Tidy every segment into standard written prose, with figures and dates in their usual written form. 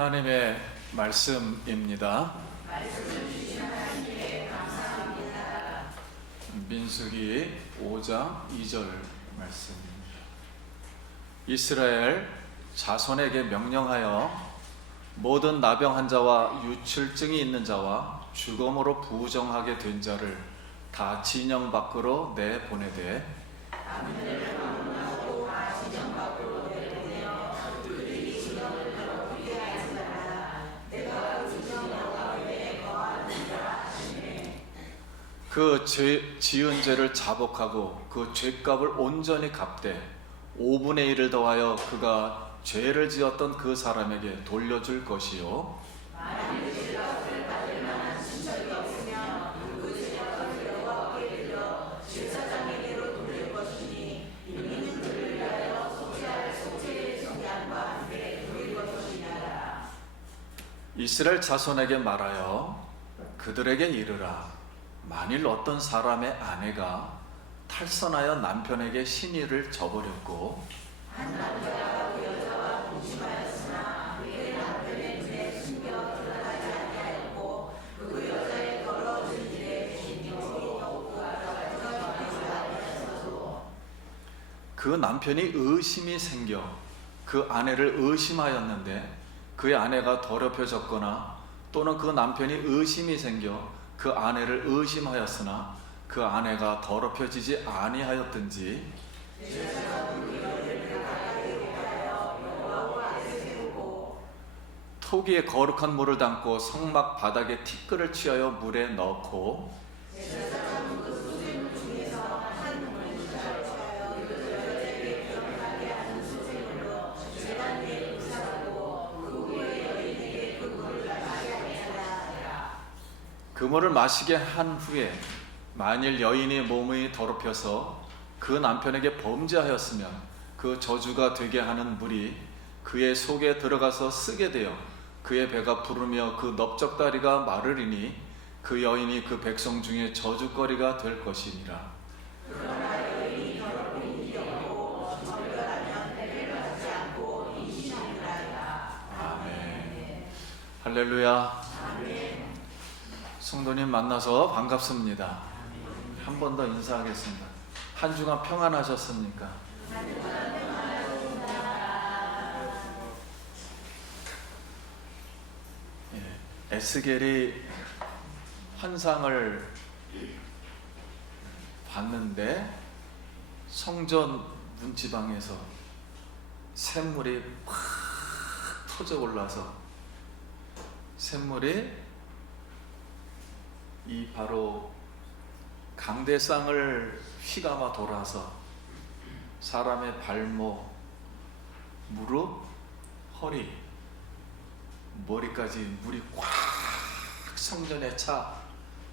하나님의 말씀입니다. 민수기 5장 2절 말씀입니다. 이스라엘 자손에게 명령하여 모든 나병한 자와 유출증이 있는 자와 죽음으로 부정하게 된 자를 다 진영 밖으로 내보내되 그 지은 죄를 자복하고 그 죄값을 온전히 갚되 5분의 1을 더하여 그가 죄를 지었던 그 사람에게 돌려줄 것이요 이스라엘 자손에게 말하여 그들에게 이르라. 만일 어떤 사람의 아내가 탈선하여 남편에게 신의를 저버렸고 한 남자가 그 여자와 동침하였으나 그의 남편의 눈에 숨겨 드러나지 아니하였고 그 여자의 더러워진 일에 그 남편이 의심이 생겨 그 아내를 의심하였는데 그의 아내가 더럽혀졌거나 또는 그 남편이 의심이 생겨 그 아내를 의심하였으나 그 아내가 더럽혀지지 아니하였든지 토기에 거룩한 물을 담고 성막 바닥에 티끌을 취하여 물에 넣고 그 물을 마시게 한 후에 만일 여인의 몸이 더럽혀서 그 남편에게 범죄하였으면 그 저주가 되게 하는 물이 그의 속에 들어가서 쓰게 되어 그의 배가 부르며 그 넓적다리가 마르리니 그 여인이 그 백성 중에 저주거리가 될 것이니라. 그러나 여인이 더럽힌 일이 없고 절별하면 배를 받지 않고 임신하리라. 아멘. 할렐루야. 성도님 만나서 반갑습니다. 한 번 더 인사하겠습니다. 한 주간 평안하셨습니까? 에스겔이 환상을 봤는데 성전 문지방에서 샘물이 팍 터져 올라서 샘물이 이 바로 강대상을 휘감아 돌아서 사람의 발목, 무릎, 허리, 머리까지 물이 꽉 성전에 차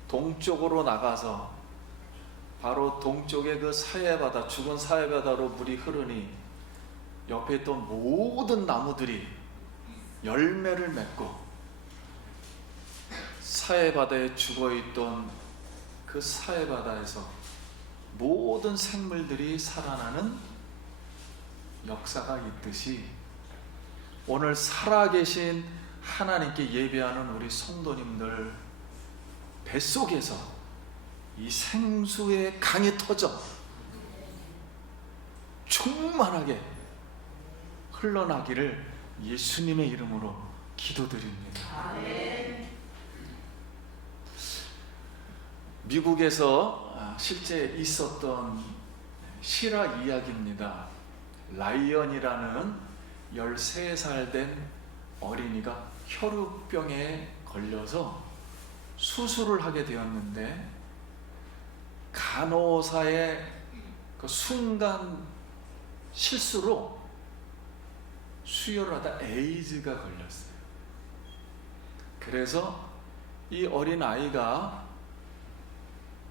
동쪽으로 나가서 바로 동쪽의 그 사해바다, 죽은 사해바다로 물이 흐르니 옆에 있던 모든 나무들이 열매를 맺고 사해바다에 죽어있던 그 사해바다에서 모든 생물들이 살아나는 역사가 있듯이 오늘 살아계신 하나님께 예배하는 우리 성도님들 뱃속에서 이 생수의 강이 터져 충만하게 흘러나기를 예수님의 이름으로 기도드립니다. 아멘. 미국에서 실제 있었던 실화 이야기입니다. 라이언이라는 13살 된 어린이가 혈우병에 걸려서 수술을 하게 되었는데 간호사의 그 순간 실수로 수혈을 하다 에이즈가 걸렸어요. 그래서 이 어린 아이가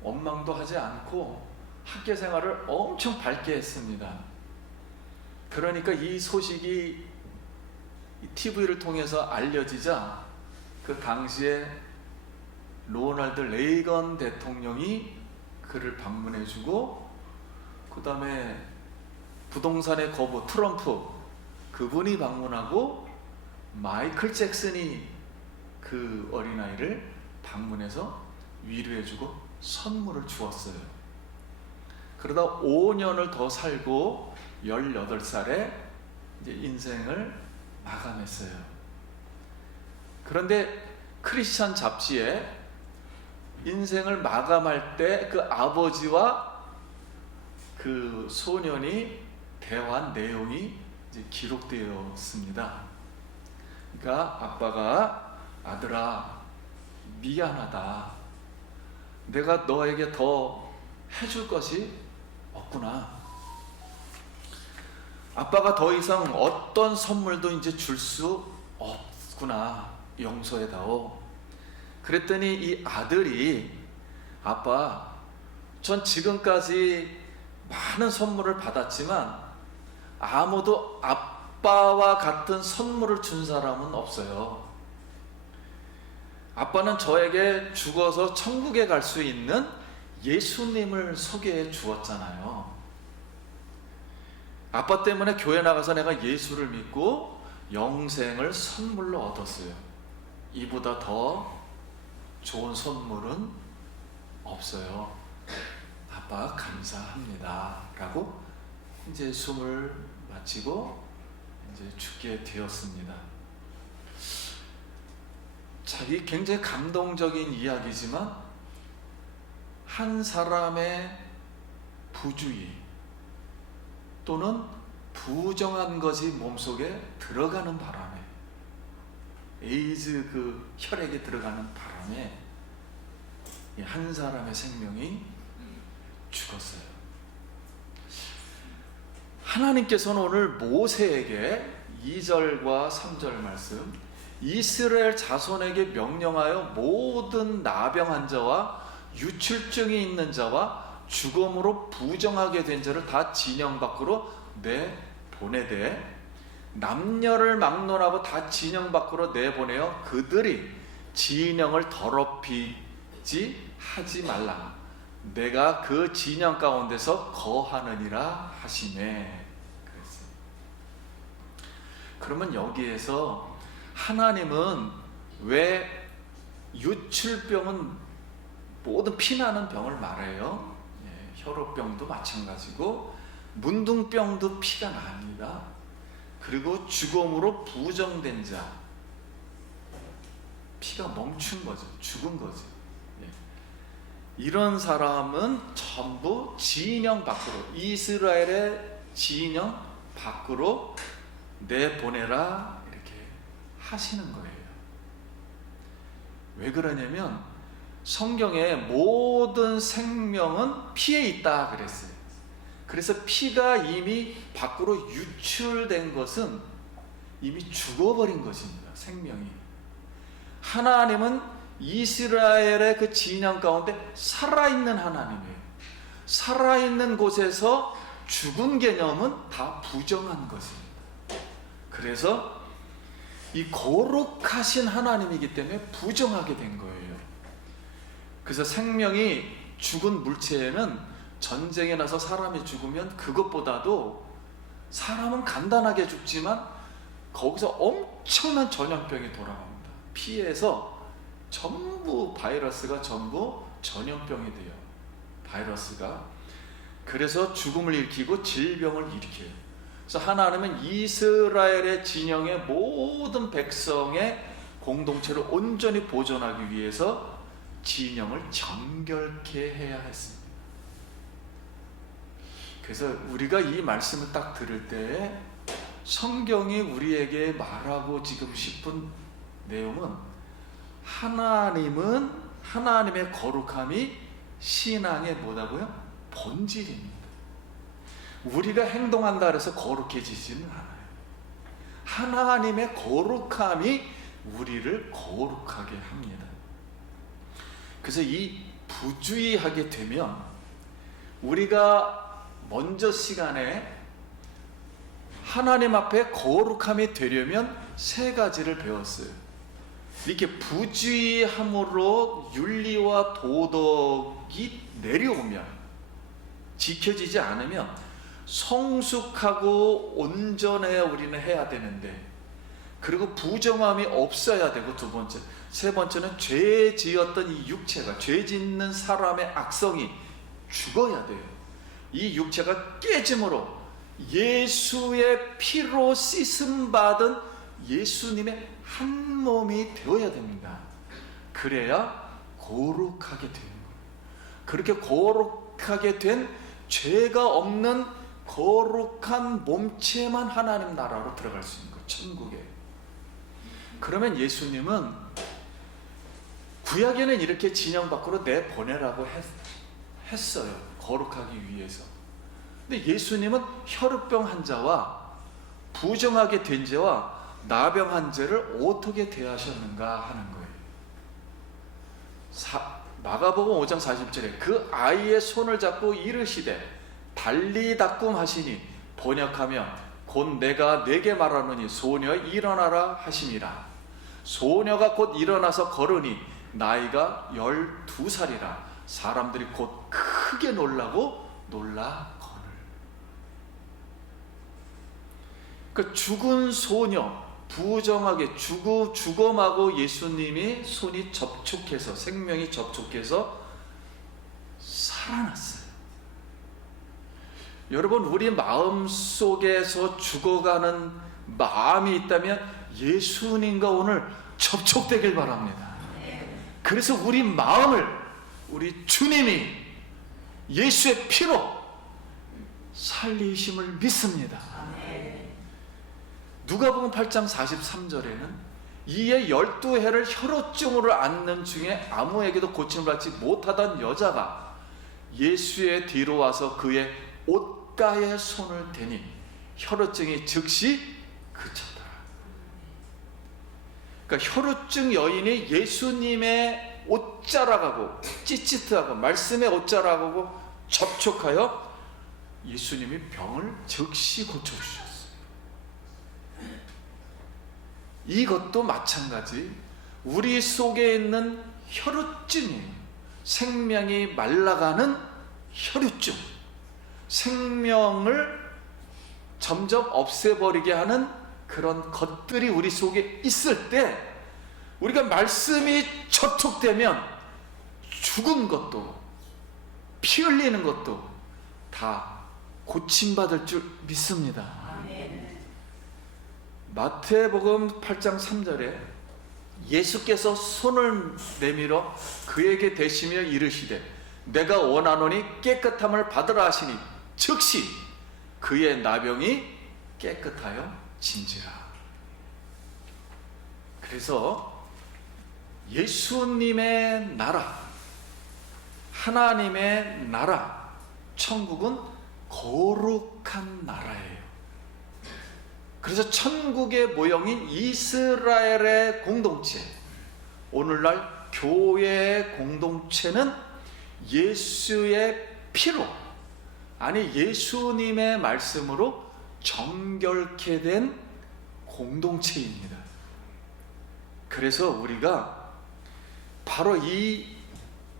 원망도 하지 않고 학교 생활을 엄청 밝게 했습니다. 그러니까 이 소식이 TV를 통해서 알려지자 그 당시에 로널드 레이건 대통령이 그를 방문해주고 그 다음에 부동산의 거부 트럼프 그분이 방문하고 마이클 잭슨이 그 어린아이를 방문해서 위로해주고 선물을 주었어요. 그러다 5년을 더 살고 18살에 이제 인생을 마감했어요. 그런데 크리스찬 잡지에 인생을 마감할 때 그 아버지와 그 소년이 대화한 내용이 이제 기록되었습니다. 그러니까 아빠가 아들아 미안하다. 내가 너에게 더 해줄 것이 없구나. 아빠가 더 이상 어떤 선물도 이제 줄 수 없구나. 용서해다오. 그랬더니 이 아들이 아빠, 전 지금까지 많은 선물을 받았지만 아무도 아빠와 같은 선물을 준 사람은 없어요. 아빠는 저에게 죽어서 천국에 갈 수 있는 예수님을 소개해 주었잖아요. 아빠 때문에 교회 나가서 내가 예수를 믿고 영생을 선물로 얻었어요. 이보다 더 좋은 선물은 없어요. 아빠 감사합니다. 라고 이제 숨을 마치고 이제 죽게 되었습니다. 자, 이 굉장히 감동적인 이야기지만 한 사람의 부주의 또는 부정한 것이 몸속에 들어가는 바람에, 에이즈 그 혈액에 들어가는 바람에 한 사람의 생명이 죽었어요. 하나님께서는 오늘 모세에게 2절과 3절 말씀, 이스라엘 자손에게 명령하여 모든 나병한 자와 유출증이 있는 자와 죽음으로 부정하게 된 자를 다 진영 밖으로 내보내되, 남녀를 막론하고 다 진영 밖으로 내보내어 그들이 진영을 더럽히지 하지 말라. 내가 그 진영 가운데서 거하느니라 하시네. 그랬어요. 그러면 여기에서 하나님은 왜 유출병은 모든 피나는 병을 말해요. 혈우병도 마찬가지고 문둥병도 피가 납니다. 그리고 죽음으로 부정된 자, 피가 멈춘 거죠. 죽은 거죠. 이런 사람은 전부 진영 밖으로, 이스라엘의 진영 밖으로 내보내라 이렇게 하시는 거예요. 왜 그러냐면 성경에 모든 생명은 피에 있다 그랬어요. 그래서 피가 이미 밖으로 유출된 것은 이미 죽어버린 것입니다. 생명이. 하나님은 이스라엘의 그 진영 가운데 살아있는 하나님이에요. 살아있는 곳에서 죽은 개념은 다 부정한 것입니다. 그래서 이 거룩하신 하나님이기 때문에 부정하게 된 거예요. 그래서 생명이 죽은 물체에는 전쟁에 나서 사람이 죽으면 그것보다도 사람은 간단하게 죽지만 거기서 엄청난 전염병이 돌아옵니다. 피에서 전부 바이러스가 전부 전염병이 돼요. 바이러스가. 그래서 죽음을 일으키고 질병을 일으켜요. 그래서 하나님은 이스라엘의 진영의 모든 백성의 공동체를 온전히 보존하기 위해서 진영을 정결케 해야 했습니다. 그래서 우리가 이 말씀을 딱 들을 때 성경이 우리에게 말하고 지금 싶은 내용은 하나님의 거룩함이 신앙의 뭐라고요? 본질입니다. 우리가 행동한다 해서 거룩해지지는 않아요. 하나님의 거룩함이 우리를 거룩하게 합니다. 그래서 이 부주의하게 되면 우리가 먼저 시간에 하나님 앞에 거룩함이 되려면 세 가지를 배웠어요. 이렇게 부주의함으로 윤리와 도덕이 내려오면, 지켜지지 않으면 성숙하고 온전해야 우리는 해야 되는데, 그리고 부정함이 없어야 되고, 두 번째. 세 번째는 죄 지었던 이 육체가, 죄 짓는 사람의 악성이 죽어야 돼요. 이 육체가 깨짐으로 예수의 피로 씻음 받은 예수님의 한 몸이 되어야 됩니다. 그래야 거룩하게 되는 거예요. 그렇게 거룩하게 된 죄가 없는 거룩한 몸체만 하나님 나라로 들어갈 수 있는 거예요. 천국에. 그러면 예수님은 구약에는 이렇게 진영 밖으로 내보내라고 했어요. 거룩하기 위해서. 근데 예수님은 혈우병 환자와 부정하게 된 죄와 나병한 죄를 어떻게 대하셨는가 하는 거예요. 마가복음 5장 40절에 그 아이의 손을 잡고 이르시되 달리다꿈 하시니, 번역하면 곧 내가 내게 말하노니 소녀 일어나라 하심이라. 소녀가 곧 일어나서 걸으니 나이가 12살이라. 사람들이 곧 크게 놀라고 놀라 거늘. 그 죽은 소녀, 부정하게 죽음하고 예수님이 손이 접촉해서, 생명이 접촉해서 살아났어요. 여러분, 우리 마음속에서 죽어가는 마음이 있다면 예수님과 오늘 접촉되길 바랍니다. 그래서 우리 마음을 우리 주님이 예수의 피로 살리심을 믿습니다. 누가복음 8장 43절에는 이에 12해를 혈우증으로 앓는 중에 아무에게도 고침을 받지 못하던 여자가 예수의 뒤로 와서 그의 옷가에 손을 대니 혈우증이 즉시 그쳤더라. 그러니까 혈우증 여인이 예수님의 옷자락하고 찌찌트하고 말씀의 옷자락하고 접촉하여 예수님이 병을 즉시 고쳐주셨어요. 이것도 마찬가지 우리 속에 있는 혈우증이에요. 생명이 말라가는 혈우증, 생명을 점점 없애버리게 하는 그런 것들이 우리 속에 있을 때, 우리가 말씀이 접촉되면 죽은 것도 피 흘리는 것도 다 고침받을 줄 믿습니다. 마태복음 8장 3절에 예수께서 손을 내밀어 그에게 대시며 이르시되 내가 원하노니 깨끗함을 받으라 하시니 즉시 그의 나병이 깨끗하여 진지라. 그래서 예수님의 나라, 하나님의 나라, 천국은 거룩한 나라예요. 그래서 천국의 모형인 이스라엘의 공동체, 오늘날 교회의 공동체는 예수의 피로, 아니 예수님의 말씀으로 정결케 된 공동체입니다. 그래서 우리가 바로 이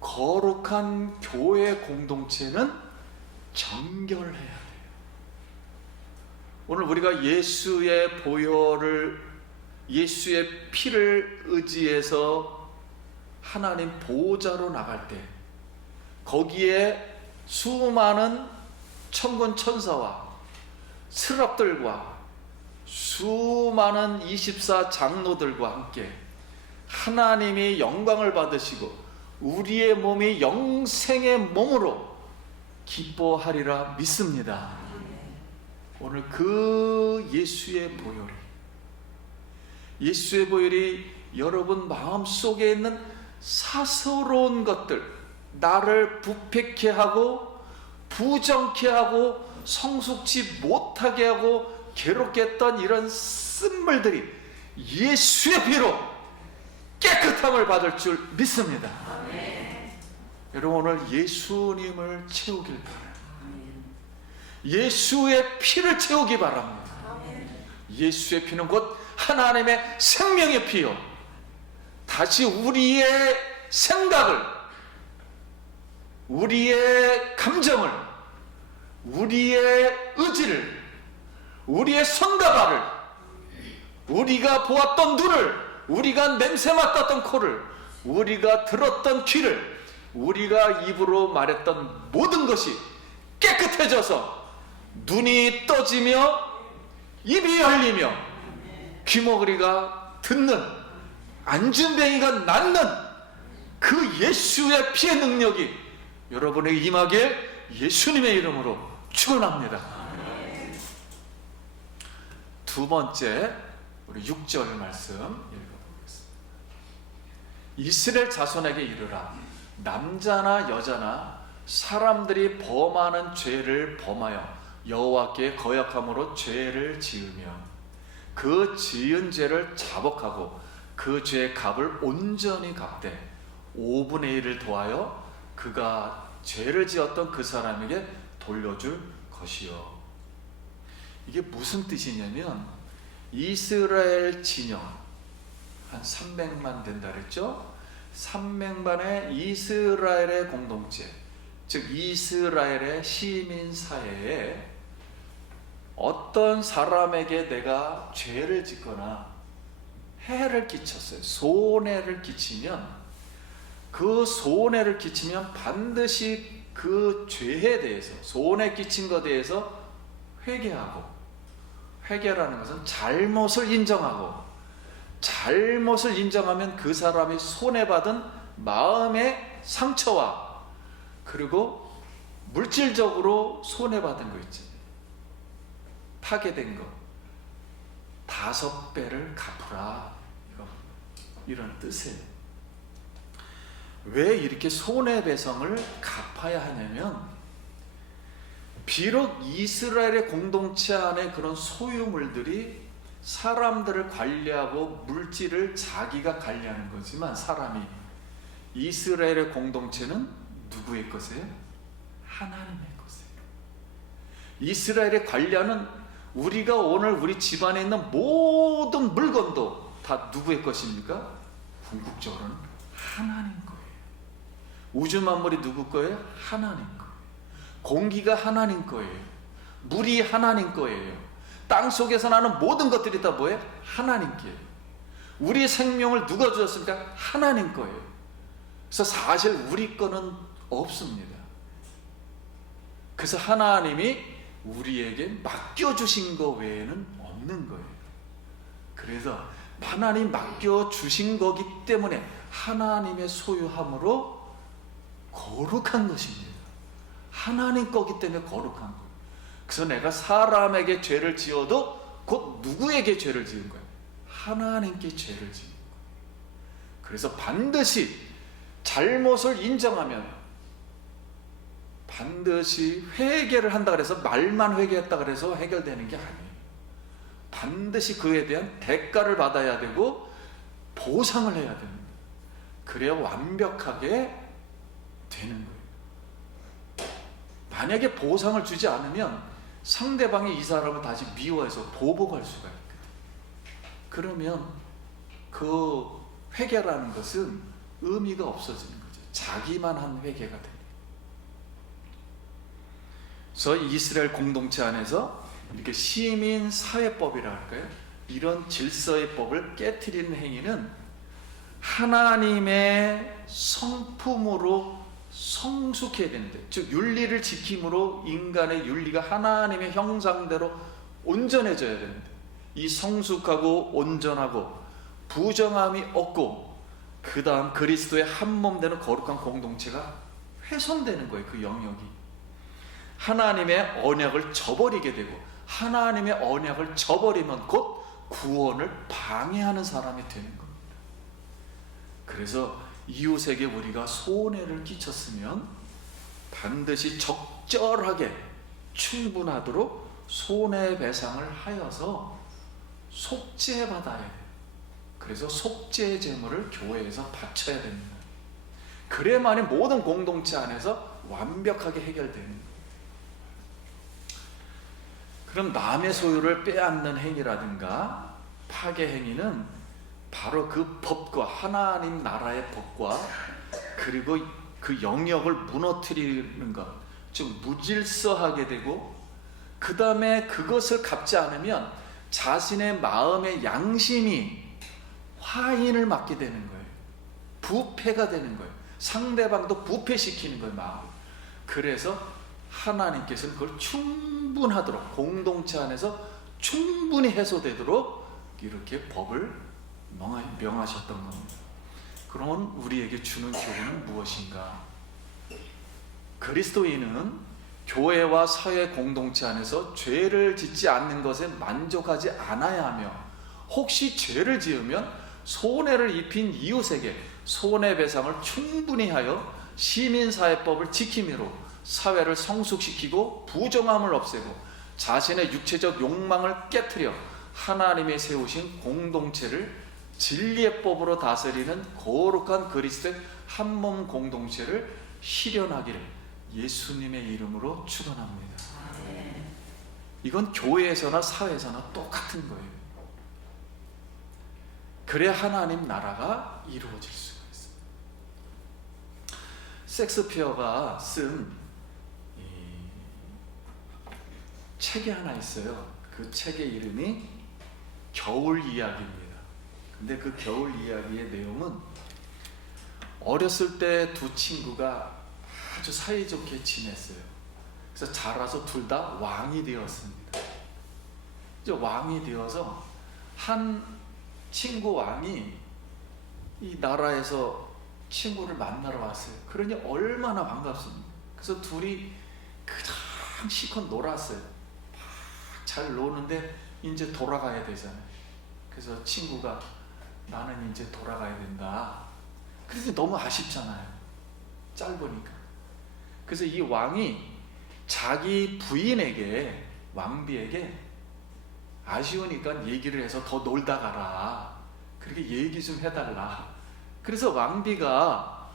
거룩한 교회 공동체는 정결해야 돼요. 오늘 우리가 예수의 보혈을, 예수의 피를 의지해서 하나님 보호자로 나갈 때 거기에 수많은 천군 천사와 스랍들과 수많은 24 장로들과 함께 하나님이 영광을 받으시고 우리의 몸이 영생의 몸으로 기뻐하리라 믿습니다. 오늘 그 예수의 보혈이 여러분 마음속에 있는 사소로운 것들, 나를 부패케 하고 부정케 하고 성숙치 못하게 하고 괴롭게 했던 이런 쓴물들이 예수의 피로 깨끗함을 받을 줄 믿습니다. 여러분 오늘 예수님을 채우길 바라요. 예수의 피를 채우기 바랍니다. 예수의 피는 곧 하나님의 생명의 피요, 다시 우리의 생각을, 우리의 감정을, 우리의 의지를, 우리의 손과 발을 우리가 보았던 눈을, 우리가 냄새 맡았던 코를, 우리가 들었던 귀를, 우리가 입으로 말했던 모든 것이 깨끗해져서 눈이 떠지며 입이 열리며 귀머거리가 듣는, 안진뱅이가 낫는 그 예수의 피의 능력이 여러분에게 임하길 예수님의 이름으로 축원합니다. 두 번째, 우리 6절 말씀 읽어보겠습니다. 이스라엘 자손에게 이르라. 남자나 여자나 사람들이 범하는 죄를 범하여 여호와께 거역함으로 죄를 지으며 그 지은 죄를 자복하고 그 죄의 값을 온전히 갚되 5분의 1을 더하여 그가 죄를 지었던 그 사람에게 돌려줄 것이요. 이게 무슨 뜻이냐면, 이스라엘 진영 한 300만 된다 그랬죠? 300만의 이스라엘의 공동체, 즉 이스라엘의 시민 사회에 어떤 사람에게 내가 죄를 짓거나 해를 끼쳤어요. 손해를 끼치면, 그 손해를 끼치면 반드시 그 죄에 대해서, 손해 끼친 것에 대해서 회개하고, 회개라는 것은 잘못을 인정하고, 잘못을 인정하면 그 사람이 손해받은 마음의 상처와 그리고 물질적으로 손해받은 거 있지, 파괴된 거 5배를 갚으라, 이런 뜻이에요. 왜 이렇게 손해배상을 갚아야 하냐면, 비록 이스라엘의 공동체 안에 그런 소유물들이 사람들을 관리하고 물질을 자기가 관리하는 거지만, 사람이, 이스라엘의 공동체는 누구의 것이에요? 하나님의 것이에요. 이스라엘의 관리하는, 우리가 오늘 우리 집안에 있는 모든 물건도 다 누구의 것입니까? 궁극적으로는 하나님 거예요. 우주 만물이 누구 거예요? 하나님 거예요. 공기가 하나님 거예요. 물이 하나님 거예요. 땅 속에서 나는 모든 것들이 다 뭐예요? 하나님께요. 우리의 생명을 누가 주셨습니까? 하나님 거예요. 그래서 사실 우리 거는 없습니다. 그래서 하나님이 우리에게 맡겨주신 거 외에는 없는 거예요. 그래서 하나님 맡겨주신 거기 때문에 하나님의 소유함으로 거룩한 것입니다. 하나님 거기 때문에 거룩한 거예요. 그래서 내가 사람에게 죄를 지어도 곧 누구에게 죄를 지은 거예요? 하나님께 죄를 지은 거예요. 그래서 반드시 잘못을 인정하면, 반드시 회개를 한다 그래서, 말만 회개했다 그래서 해결되는 게 아니에요. 반드시 그에 대한 대가를 받아야 되고 보상을 해야 됩니다. 그래야 완벽하게 되는 거예요. 만약에 보상을 주지 않으면 상대방이 이 사람을 다시 미워해서 보복할 수가 있거든요. 그러면 그 회개라는 것은 의미가 없어지는 거죠. 자기만 한 회개가 됩니다. 그래서 이스라엘 공동체 안에서 이렇게 시민 사회법이라 할까요? 이런 질서의 법을 깨트리는 행위는 하나님의 성품으로 성숙해야 되는데, 즉 윤리를 지킴으로 인간의 윤리가 하나님의 형상대로 온전해져야 되는데, 이 성숙하고 온전하고 부정함이 없고 그 다음 그리스도의 한 몸 되는 거룩한 공동체가 훼손되는 거예요. 그 영역이 하나님의 언약을 저버리게 되고, 하나님의 언약을 저버리면 곧 구원을 방해하는 사람이 되는 겁니다. 그래서 이웃에게 우리가 손해를 끼쳤으면 반드시 적절하게 충분하도록 손해배상을 하여서 속죄받아야 돼요. 그래서 속죄 제물을 교회에서 바쳐야 됩니다. 그래야만이 모든 공동체 안에서 완벽하게 해결되는 거예요. 그럼 남의 소유를 빼앗는 행위라든가 파괴 행위는 바로 그 법과, 하나님 나라의 법과, 그리고 그 영역을 무너뜨리는 것, 즉 무질서하게 되고, 그 다음에 그것을 갚지 않으면 자신의 마음의 양심이 화인을 맞게 되는 거예요. 부패가 되는 거예요. 상대방도 부패시키는 거예요, 마음. 그래서 하나님께서는 그걸 충분하도록, 공동체 안에서 충분히 해소되도록 이렇게 법을 명하셨던 겁니다. 그러면 우리에게 주는 교훈은 무엇인가? 그리스도인은 교회와 사회 공동체 안에서 죄를 짓지 않는 것에 만족하지 않아야 하며, 혹시 죄를 지으면 손해를 입힌 이웃에게 손해배상을 충분히 하여 시민사회법을 지킴으로 사회를 성숙시키고 부정함을 없애고 자신의 육체적 욕망을 깨트려 하나님의 세우신 공동체를 진리의 법으로 다스리는 거룩한 그리스도의 한몸 공동체를 실현하기를 예수님의 이름으로 축원합니다. 이건 교회에서나 사회에서나 똑같은 거예요. 그래야 하나님 나라가 이루어질 수가 있습니다. 섹스피어가 쓴 책이 하나 있어요. 그 책의 이름이 겨울 이야기입니다. 근데 그 겨울 이야기의 내용은 어렸을 때 두 친구가 아주 사이좋게 지냈어요. 그래서 자라서 둘 다 왕이 되었습니다. 이제 왕이 되어서 한 친구 왕이 이 나라에서 친구를 만나러 왔어요. 그러니 얼마나 반갑습니까? 그래서 둘이 그냥 실컷 놀았어요. 막 잘 노는데 이제 돌아가야 되잖아요. 그래서 친구가 나는 이제 돌아가야 된다. 그래서 너무 아쉽잖아요. 짧으니까. 그래서 이 왕이 자기 부인에게, 왕비에게 아쉬우니까 얘기를 해서 더 놀다 가라. 그렇게 얘기 좀 해달라. 그래서 왕비가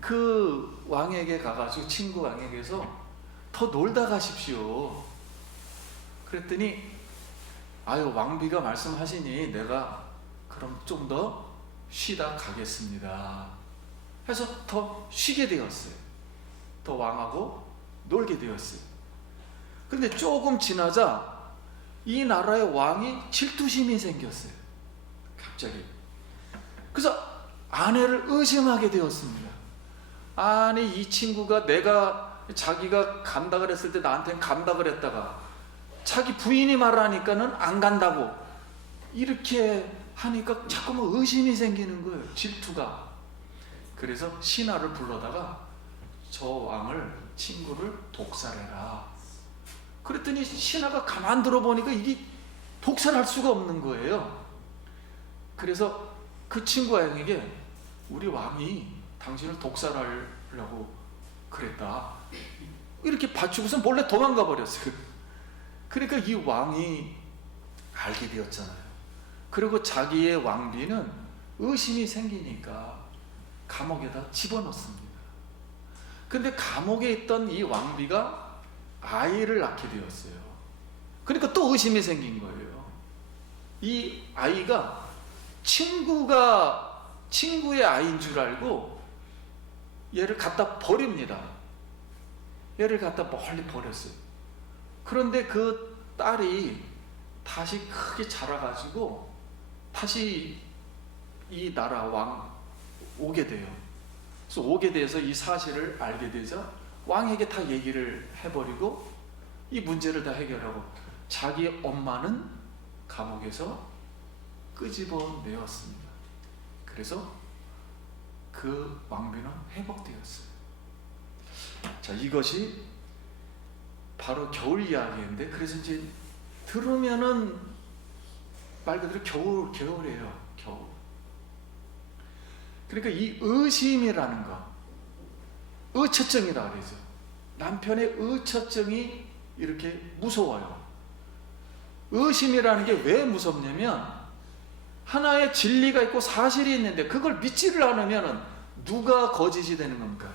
그 왕에게 가가지고 친구 왕에게서 더 놀다 가십시오. 그랬더니 아유, 왕비가 말씀하시니 내가 그럼 좀 더 쉬다 가겠습니다 해서 더 쉬게 되었어요. 더 왕하고 놀게 되었어요. 근데 조금 지나자 이 나라의 왕이 질투심이 생겼어요. 갑자기. 그래서 아내를 의심하게 되었습니다. 아니, 이 친구가 자기가 간다 그랬을 때 나한테는 간다 그랬다가 자기 부인이 말하니까는 안 간다고 이렇게 하니까 자꾸만 의심이 생기는 거예요. 질투가. 그래서 신하를 불러다가 저 왕을, 친구를 독살해라. 그랬더니 신하가 가만 들어보니까 이게 독살할 수가 없는 거예요. 그래서 그 친구 왕에게 우리 왕이 당신을 독살하려고 그랬다. 이렇게 받치고서 몰래 도망가 버렸어요. 그러니까 이 왕이 알게 되었잖아요. 그리고 자기의 왕비는 의심이 생기니까 감옥에다 집어넣습니다. 근데 감옥에 있던 이 왕비가 아이를 낳게 되었어요. 그러니까 또 의심이 생긴 거예요. 이 아이가 친구의 아이인 줄 알고 얘를 갖다 버립니다. 얘를 갖다 멀리 버렸어요. 그런데 그 딸이 다시 크게 자라가지고 다시 이 나라 왕 오게 돼요. 그래서 오게 돼서 이 사실을 알게 되자 왕에게 다 얘기를 해버리고 이 문제를 다 해결하고 자기 엄마는 감옥에서 끄집어내었습니다. 그래서 그 왕비는 회복되었어요. 자, 이것이 바로 겨울 이야기인데, 그래서 이제 들으면은 말 그대로 겨울이에요. 겨울. 그러니까 이 의심이라는 거, 의처증이라 그러죠. 남편의 의처증이 이렇게 무서워요. 의심이라는 게 왜 무섭냐면 하나의 진리가 있고 사실이 있는데 그걸 믿지를 않으면 누가 거짓이 되는 겁니까?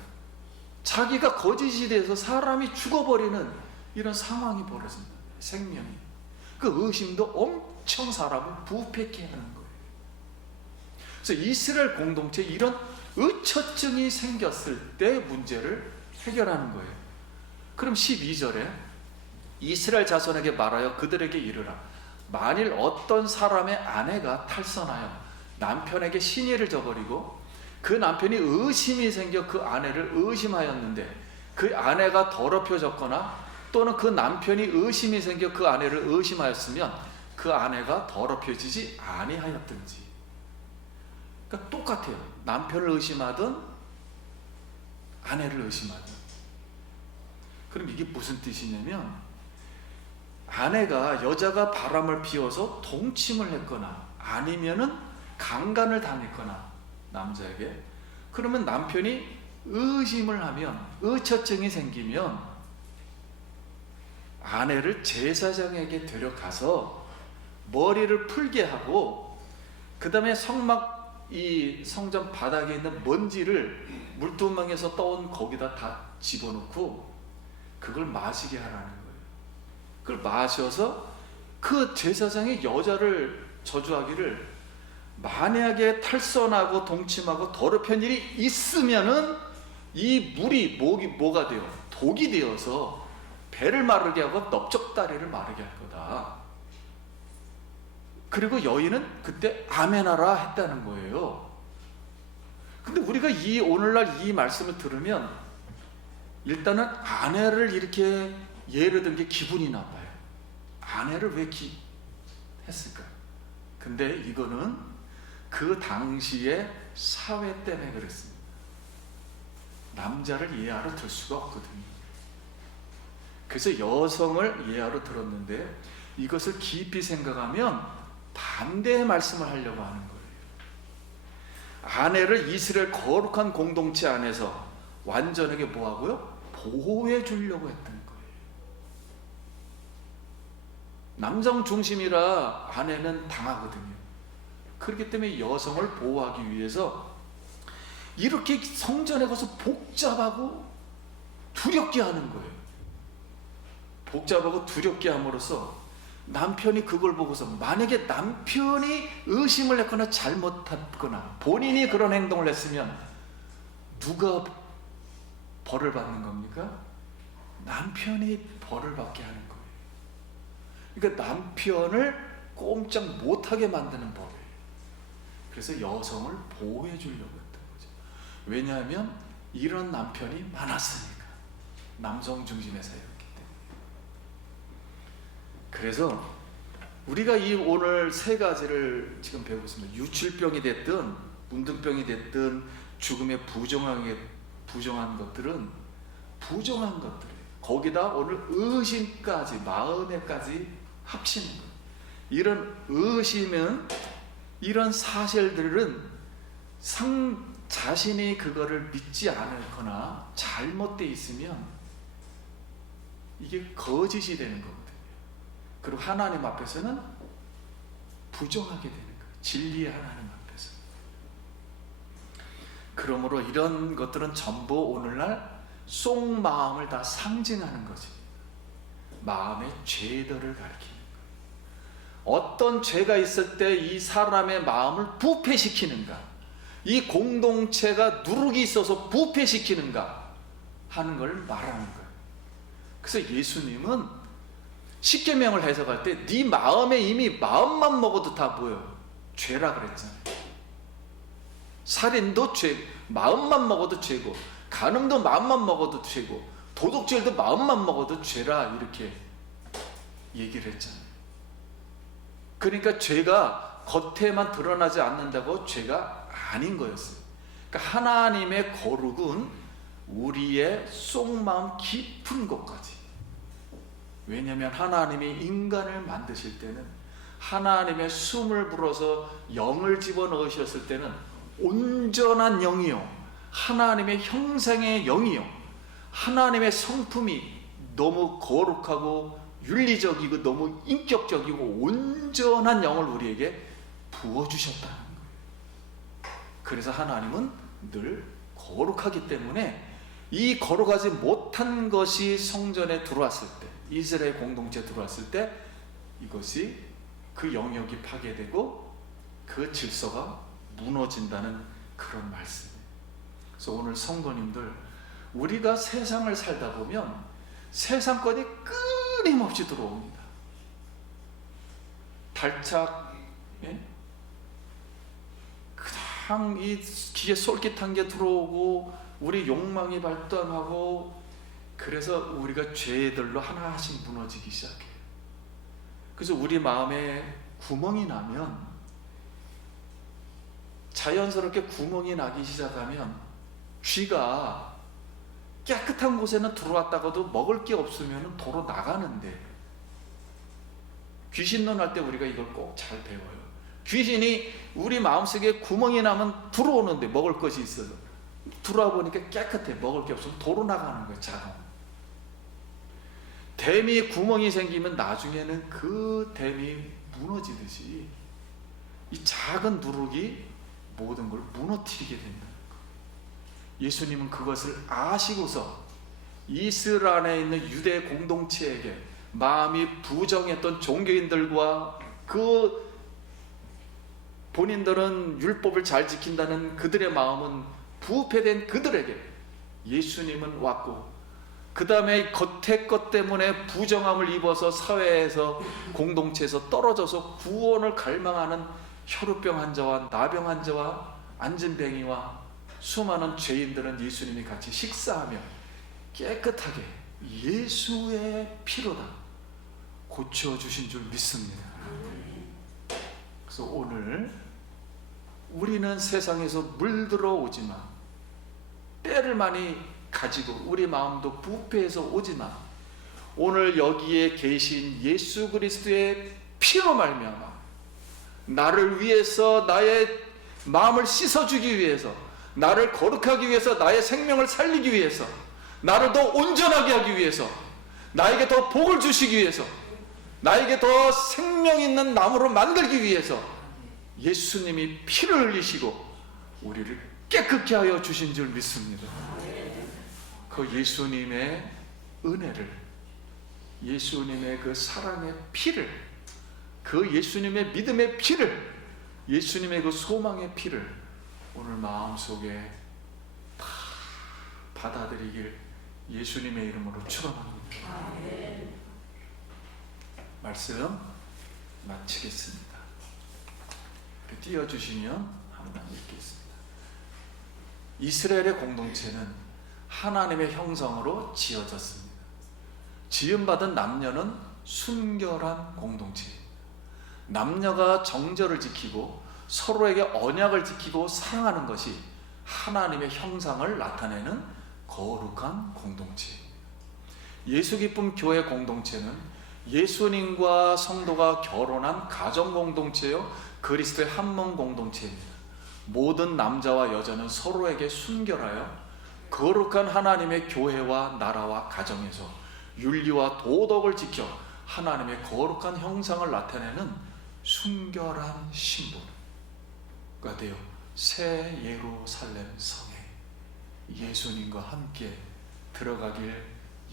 자기가 거짓이 돼서 사람이 죽어버리는 이런 상황이 벌어집니다. 생명이. 그 의심도 엄청 사람을 부패케 하는 거예요. 그래서 이스라엘 공동체에 이런 의처증이 생겼을 때 문제를 해결하는 거예요. 그럼 12절에 이스라엘 자손에게 말하여 그들에게 이르라. 만일 어떤 사람의 아내가 탈선하여 남편에게 신의를 저버리고 그 남편이 의심이 생겨 그 아내를 의심하였는데 그 아내가 더럽혀졌거나 또는 그 남편이 의심이 생겨 그 아내를 의심하였으면 그 아내가 더럽혀지지 아니하였든지. 그러니까 똑같아요. 남편을 의심하든 아내를 의심하든. 그럼 이게 무슨 뜻이냐면, 아내가 여자가 바람을 피워서 동침을 했거나 아니면은 강간을 당했거나 남자에게, 그러면 남편이 의심을 하면, 의처증이 생기면 아내를 제사장에게 데려가서 머리를 풀게 하고, 그 다음에 이 성전 바닥에 있는 먼지를 물두멍에서 떠온 거기다 다 집어넣고 그걸 마시게 하라는 거예요. 그걸 마셔서 그 제사장이 여자를 저주하기를, 만약에 탈선하고 동침하고 더럽힌 일이 있으면은 이 물이 뭐가 돼요? 독이 되어서 배를 마르게 하고 넓적다리를 마르게 할 거다. 그리고 여인은 그때 아멘하라 했다는 거예요. 근데 우리가 오늘날 이 말씀을 들으면 일단은 아내를 이렇게 예를 든 게 기분이 나빠요. 아내를 왜 했을까요? 근데 이거는 그 당시의 사회 때문에 그랬습니다. 남자를 예하로 들 수가 없거든요. 그래서 여성을 예하로 들었는데, 이것을 깊이 생각하면 반대의 말씀을 하려고 하는 거예요. 아내를 이스라엘 거룩한 공동체 안에서 완전하게 뭐하고요? 보호해 주려고 했던 거예요. 남성 중심이라 아내는 당하거든요. 그렇기 때문에 여성을 보호하기 위해서 이렇게 성전에 가서 복잡하고 두렵게 하는 거예요. 복잡하고 두렵게 함으로써 남편이 그걸 보고서, 만약에 남편이 의심을 했거나 잘못했거나 본인이 그런 행동을 했으면 누가 벌을 받는 겁니까? 남편이 벌을 받게 하는 거예요. 그러니까 남편을 꼼짝 못하게 만드는 법이에요. 그래서 여성을 보호해 주려고 했던 거죠. 왜냐하면 이런 남편이 많았으니까. 남성 중심의 사회였기 때문에. 그래서 우리가 오늘 세 가지를 지금 배우고 있습니다. 유출병이 됐든 문둥병이 됐든 죽음에 부정한 것들은 부정한 것들이에요. 거기다 오늘 의심까지, 마음에까지 합치는 거예요. 이런 의심은, 이런 사실들은 자신이 그거를 믿지 않거나 잘못되어 있으면 이게 거짓이 되는 거거든요. 그리고 하나님 앞에서는 부정하게 되는 거예요. 진리의 하나님 앞에서. 그러므로 이런 것들은 전부 오늘날 속마음을 다 상징하는 거지. 마음의 죄들을 가리키는 거예요. 어떤 죄가 있을 때 이 사람의 마음을 부패시키는가, 이 공동체가 누룩이 있어서 부패시키는가 하는 걸 말하는 거예요. 그래서 예수님은 십계명을 해석할 때 네 마음에 이미 마음만 먹어도 다 뭐예요? 죄라 그랬잖아요. 살인도 죄, 마음만 먹어도 죄고, 간음도 마음만 먹어도 죄고, 도둑질도 마음만 먹어도 죄라, 이렇게 얘기를 했잖아요. 그러니까 죄가 겉에만 드러나지 않는다고 죄가 아닌 거였어요. 그러니까 하나님의 거룩은 우리의 속마음 깊은 곳까지. 왜냐하면 하나님이 인간을 만드실 때는, 하나님의 숨을 불어서 영을 집어넣으셨을 때는 온전한 영이요, 하나님의 형상의 영이요, 하나님의 성품이 너무 거룩하고 윤리적이고 너무 인격적이고 온전한 영을 우리에게 부어주셨다는 거예요. 그래서 하나님은 늘 거룩하기 때문에 이 거룩하지 못한 것이 성전에 들어왔을 때, 이스라엘 공동체에 들어왔을 때 이것이, 그 영역이 파괴되고 그 질서가 무너진다는 그런 말씀이에요. 그래서 오늘 성도님들, 우리가 세상을 살다 보면 세상권이 끊임없이 들어옵니다. 발작, 예? 그냥 이 귀에 솔깃한 게 들어오고 우리 욕망이 발동하고, 그래서 우리가 죄들로 하나씩 무너지기 시작해요. 그래서 우리 마음에 구멍이 나면, 자연스럽게 구멍이 나기 시작하면, 쥐가 깨끗한 곳에는 들어왔다가도 먹을 게 없으면 도로 나가는데, 귀신론 할 때 우리가 이걸 꼭 잘 배워요. 귀신이 우리 마음속에 구멍이 나면 들어오는데, 먹을 것이 있어서 들어와 보니까 깨끗해. 먹을 게 없으면 도로 나가는 거예요. 자동. 댐이 구멍이 생기면 나중에는 그 댐이 무너지듯이 이 작은 누룩이 모든 걸 무너뜨리게 된다. 예수님은 그것을 아시고서 이스라엘 안에 있는 유대 공동체에게, 마음이 부정했던 종교인들과 그 본인들은 율법을 잘 지킨다는 그들의 마음은 부패된 그들에게 예수님은 왔고, 그 다음에 겉의 것 때문에 부정함을 입어서 사회에서, 공동체에서 떨어져서 구원을 갈망하는 혈우병 환자와 나병 환자와 안진뱅이와 수많은 죄인들은 예수님이 같이 식사하며 깨끗하게 예수의 피로다 고쳐주신 줄 믿습니다. 그래서 오늘 우리는 세상에서 물들어 오지만, 때를 많이 가지고 우리 마음도 부패해서 오지만, 오늘 여기에 계신 예수 그리스도의 피로 말미암아 나를 위해서, 나의 마음을 씻어주기 위해서, 나를 거룩하기 위해서, 나의 생명을 살리기 위해서, 나를 더 온전하게 하기 위해서, 나에게 더 복을 주시기 위해서, 나에게 더 생명 있는 나무로 만들기 위해서 예수님이 피를 흘리시고 우리를 깨끗게 하여 주신 줄 믿습니다. 그 예수님의 은혜를, 예수님의 그 사랑의 피를, 그 예수님의 믿음의 피를, 예수님의 그 소망의 피를 오늘 마음속에 다 받아들이길 예수님의 이름으로 축원합니다. 말씀 마치겠습니다. 띄워주시면 한번 읽겠습니다. 이스라엘의 공동체는 하나님의 형상으로 지어졌습니다. 지음받은 남녀는 순결한 공동체입니다. 남녀가 정절을 지키고 서로에게 언약을 지키고 사랑하는 것이 하나님의 형상을 나타내는 거룩한 공동체입니다. 예수 기쁨 교회 공동체는 예수님과 성도가 결혼한 가정 공동체요, 그리스도의 한 몸 공동체입니다. 모든 남자와 여자는 서로에게 순결하여 거룩한 하나님의 교회와 나라와 가정에서 윤리와 도덕을 지켜 하나님의 거룩한 형상을 나타내는 순결한 신부가 되어 새 예루살렘 성에 예수님과 함께 들어가길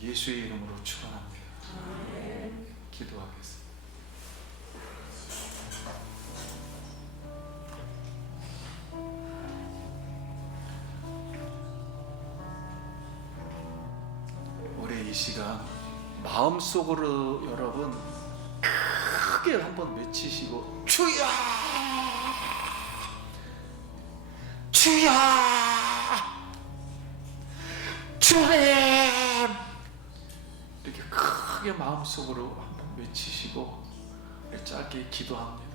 예수의 이름으로 축원합니다. 기도하겠습니다. 우리 이 시간 마음속으로 여러분 크게 한번 외치시고, 주여! 주여! 주님! 이렇게 크게 마음속으로 한번 외치시고 짧게 기도합니다.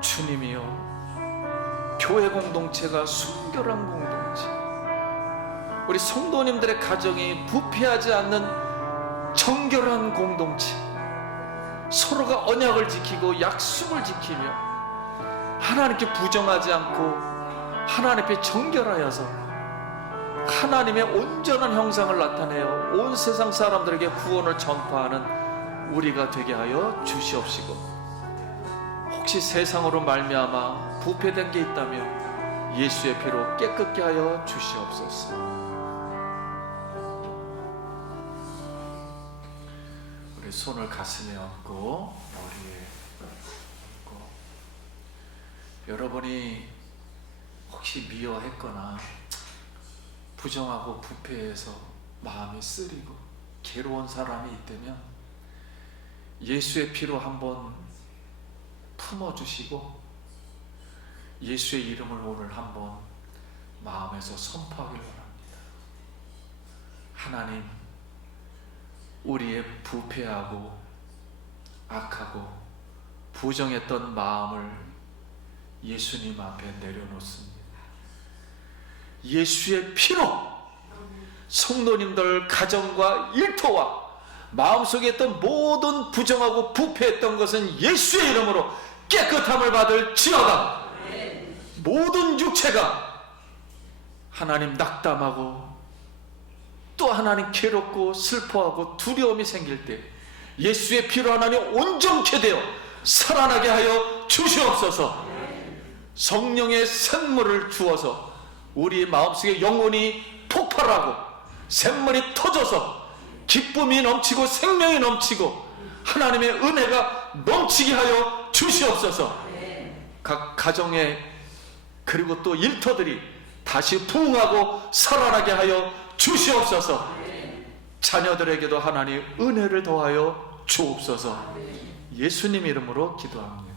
주님이여, 교회 공동체가 순결한 공동체, 우리 성도님들의 가정이 부패하지 않는 정결한 공동체, 서로가 언약을 지키고 약속을 지키며 하나님께 부정하지 않고 하나님 앞에 정결하여서 하나님의 온전한 형상을 나타내어 온 세상 사람들에게 구원을 전파하는 우리가 되게 하여 주시옵시고, 혹시 세상으로 말미암아 부패된 게 있다면 예수의 피로 깨끗게 하여 주시옵소서. 우리 손을 가슴에 얹고 머리에 얹고, 여러분이 혹시 미워했거나 부정하고 부패해서 마음이 쓰리고 괴로운 사람이 있다면 예수의 피로 한번 품어주시고 예수의 이름을 오늘 한번 마음에서 선포하기를 원합니다. 하나님, 우리의 부패하고 악하고 부정했던 마음을 예수님 앞에 내려놓습니다. 예수의 피로 성도님들 가정과 일터와 마음속에 있던 모든 부정하고 부패했던 것은 예수의 이름으로 깨끗함을 받을 지어다. 모든 육체가 하나님 낙담하고 또 하나님 괴롭고 슬퍼하고 두려움이 생길 때 예수의 피로 하나님 온전케 되어 살아나게 하여 주시옵소서. 성령의 샘물을 주어서 우리 마음속에 영혼이 폭발하고 샘물이 터져서 기쁨이 넘치고 생명이 넘치고 하나님의 은혜가 넘치게 하여 주시옵소서. 각 가정에 그리고 또 일터들이 다시 부흥하고 살아나게 하여 주시옵소서. 자녀들에게도 하나님 은혜를 더하여 주옵소서. 예수님 이름으로 기도합니다.